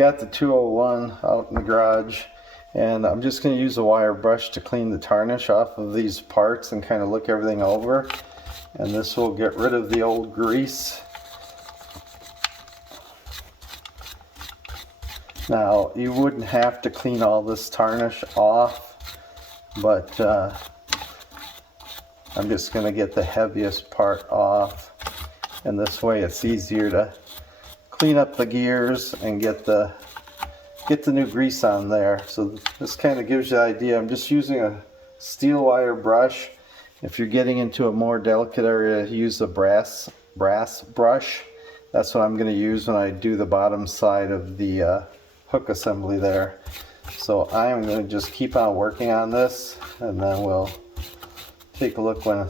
got the 201 out in the garage, and I'm just going to use a wire brush to clean the tarnish off of these parts and kind of look everything over. And this will get rid of the old grease. Now, you wouldn't have to clean all this tarnish off, but I'm just going to get the heaviest part off, and this way it's easier to clean up the gears and get the new grease on there. So this kind of gives you the idea. I'm just using a steel wire brush. If you're getting into a more delicate area, use a brass brush. That's what I'm going to use when I do the bottom side of the hook assembly there. So I'm going to just keep on working on this, and then we'll take a look when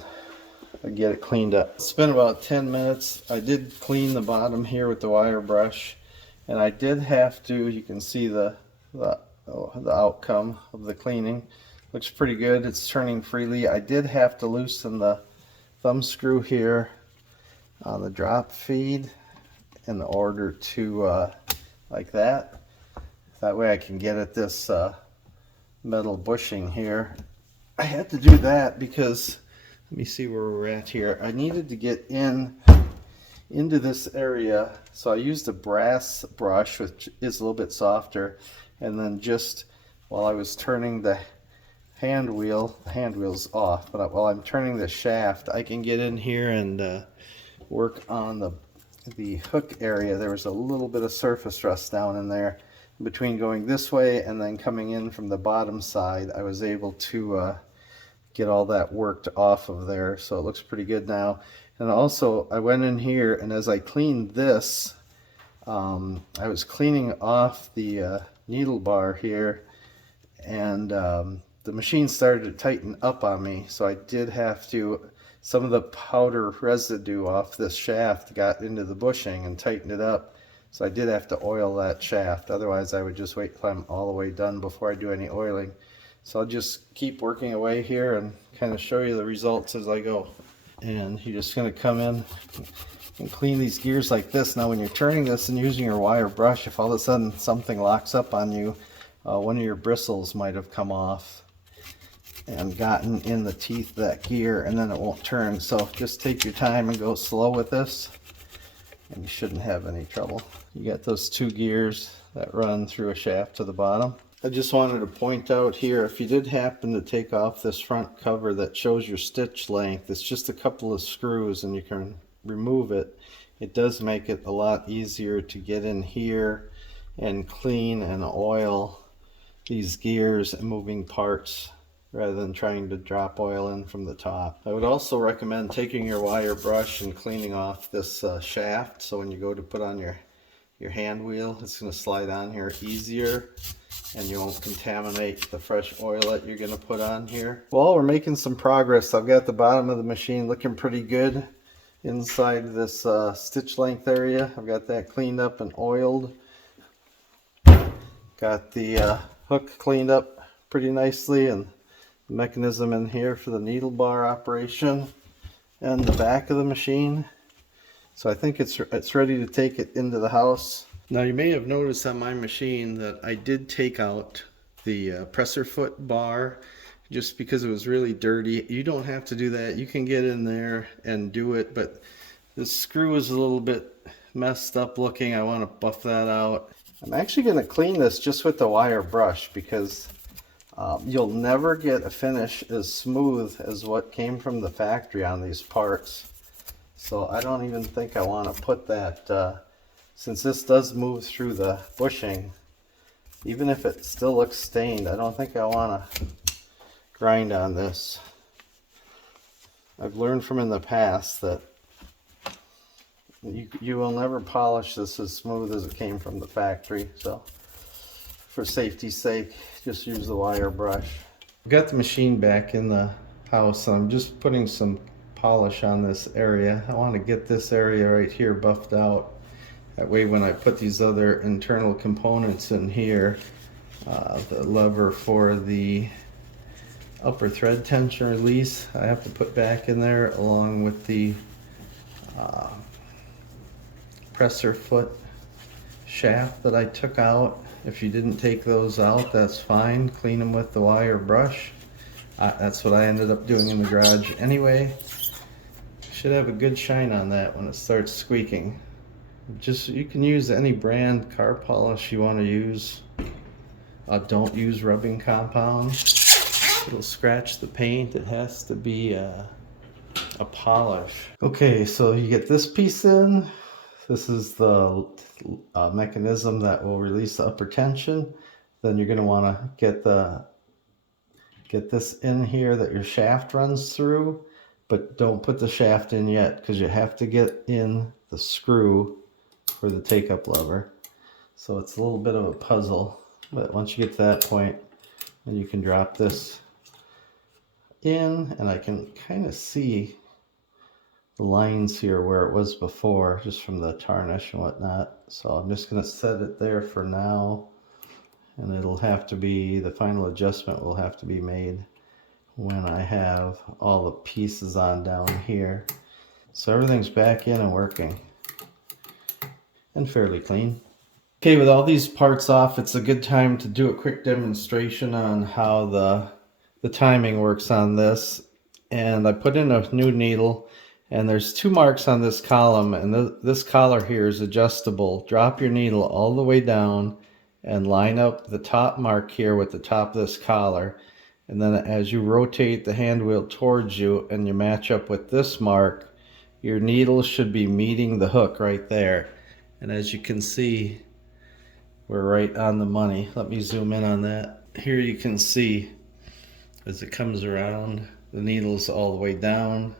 I get it cleaned up. It's been about 10 minutes. I did clean the bottom here with the wire brush, and I did have to, you can see the outcome of the cleaning. Looks pretty good. It's turning freely. I did have to loosen the thumb screw here on the drop feed in order to like that. That way I can get at this metal bushing here. I had to do that because, let me see where we're at here. I needed to get into this area, so I used a brass brush, which is a little bit softer, and then just while I was turning the handwheel's off, but while I'm turning the shaft, I can get in here and work on the hook area. There was a little bit of surface rust down in there. Between going this way and then coming in from the bottom side, I was able to get all that worked off of there, so it looks pretty good now. And also I went in here, and as I cleaned this, I was cleaning off the needle bar here, and the machine started to tighten up on me, so I did have to, some of the powder residue off this shaft got into the bushing and tightened it up. So I did have to oil that shaft. Otherwise I would just wait till I'm all the way done before I do any oiling. So I'll just keep working away here and kind of show you the results as I go. And you're just going to come in and clean these gears like this. Now when you're turning this and using your wire brush, if all of a sudden something locks up on you, one of your bristles might have come off and gotten in the teeth of that gear, and then it won't turn. So just take your time and go slow with this, and you shouldn't have any trouble. You got those two gears that run through a shaft to the bottom. I just wanted to point out here, if you did happen to take off this front cover that shows your stitch length, it's just a couple of screws and you can remove it. It does make it a lot easier to get in here and clean and oil these gears and moving parts rather than trying to drop oil in from the top. I would also recommend taking your wire brush and cleaning off this shaft, so when you go to put on your hand wheel, it's going to slide on here easier, and you won't contaminate the fresh oil that you're going to put on here. Well, we're making some progress. I've got the bottom of the machine looking pretty good inside this stitch length area. I've got that cleaned up and oiled. Got the hook cleaned up pretty nicely, and the mechanism in here for the needle bar operation, and the back of the machine. So I think it's ready to take it into the house. Now you may have noticed on my machine that I did take out the presser foot bar just because it was really dirty. You don't have to do that. You can get in there and do it, but the screw is a little bit messed up looking. I want to buff that out. I'm actually going to clean this just with the wire brush, because you'll never get a finish as smooth as what came from the factory on these parts. So I don't even think I want to put that, since this does move through the bushing, even if it still looks stained, I don't think I want to grind on this. I've learned from in the past that you will never polish this as smooth as it came from the factory. So for safety's sake, just use the wire brush. I've got the machine back in the house, and I'm just putting some polish on this area. I want to get this area right here buffed out. That way when I put these other internal components in here, the lever for the upper thread tension release I have to put back in there, along with the presser foot shaft that I took out. If you didn't take those out, that's fine. Clean them with the wire brush. That's what I ended up doing in the garage anyway. Should have a good shine on that when it starts squeaking. Just, you can use any brand car polish you want to use. Don't use rubbing compound. It'll scratch the paint. It has to be a polish. Okay, so you get this piece in. This is the mechanism that will release the upper tension. Then you're going to want to get this in here that your shaft runs through, but don't put the shaft in yet because you have to get in the screw for the take-up lever. So it's a little bit of a puzzle, but once you get to that point, then you can drop this in, and I can kind of see the lines here where it was before, just from the tarnish and whatnot. So I'm just going to set it there for now, and it'll have to be, the final adjustment will have to be made when I have all the pieces on down here. So everything's back in and working and fairly clean. Okay, with all these parts off, it's a good time to do a quick demonstration on how the timing works on this. And I put in a new needle, and there's 2 marks on this column, and this collar here is adjustable. Drop your needle all the way down and line up the top mark here with the top of this collar. And then as you rotate the hand wheel towards you and you match up with this mark, your needle should be meeting the hook right there. And as you can see, we're right on the money. Let me zoom in on that. Here you can see as it comes around, the needle's all the way down.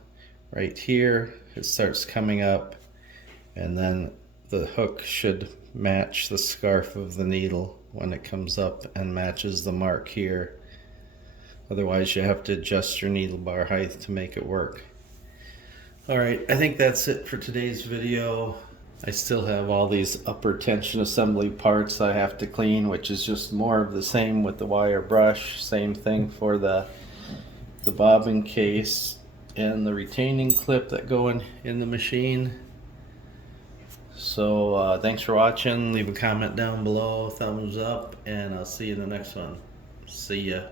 Right here, it starts coming up, and then the hook should match the scarf of the needle when it comes up and matches the mark here. Otherwise, you have to adjust your needle bar height to make it work. Alright, I think that's it for today's video. I still have all these upper tension assembly parts I have to clean, which is just more of the same with the wire brush. Same thing for the bobbin case and the retaining clip that go in the machine. So thanks for watching. Leave a comment down below, thumbs up, and I'll see you in the next one. See ya.